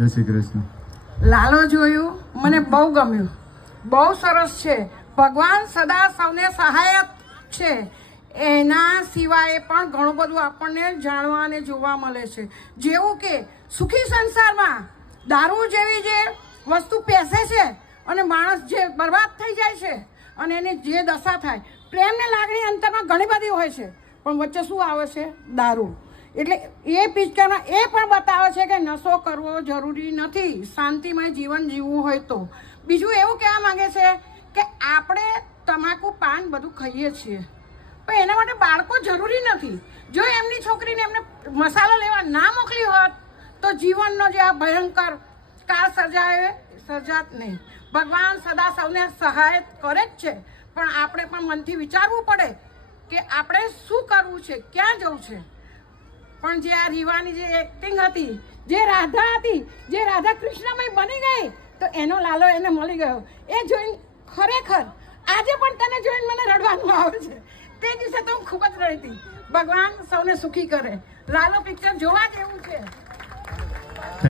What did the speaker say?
જય શ્રી કૃષ્ણ. લાલો જોયું, મને બહુ ગમ્યું, બહુ સરસ છે. ભગવાન સદા સૌને સહાયક છે. એના સિવાય પણ ઘણું બધું આપણને જાણવા અને જોવા મળે છે. જેવું કે સુખી સંસારમાં દારૂ જેવી જે વસ્તુ પેસે છે અને માણસ જે બરબાદ થઈ જાય છે અને એની જે દશા થાય, પ્રેમને લાગણી અંતરમાં ઘણી બધી હોય છે, પણ વચ્ચે શું આવે છે? દારૂ. એટલે એ પિક્ચરમાં એ પણ બતાવે છે કે નશો કરવો જરૂરી નથી, શાંતિમય જીવન જીવવું હોય તો. બીજું એવું કહેવા માંગે છે કે આપણે તમાકુ પાન બધું ખાઈએ છીએ, પણ એના માટે બાળકો જરૂરી નથી. જો એમની છોકરીને એમને મસાલો લેવા ના મોકલી હોત તો જીવનનો જે આ ભયંકર કાળ સર્જાત નહીં. ભગવાન સદા સૌને સહાય કરે જ છે, પણ આપણે પણ મનથી વિચારવું પડે કે આપણે શું કરવું છે, ક્યાં જવું છે. પણ જે આ રીવાની જે એક્ટિંગ હતી, જે રાધા હતી, જે રાધા કૃષ્ણમય બની ગઈ, તો એનો લાલો એને મળી ગયો. એ જોઈને ખરેખર આજે પણ તને જોઈને મને રડવાનું આવે છે. તે દિવસે તો હું ખૂબ જ રડી હતી. ભગવાન સૌને સુખી કરે. લાલો પિક્ચર જોવા જેવું છે.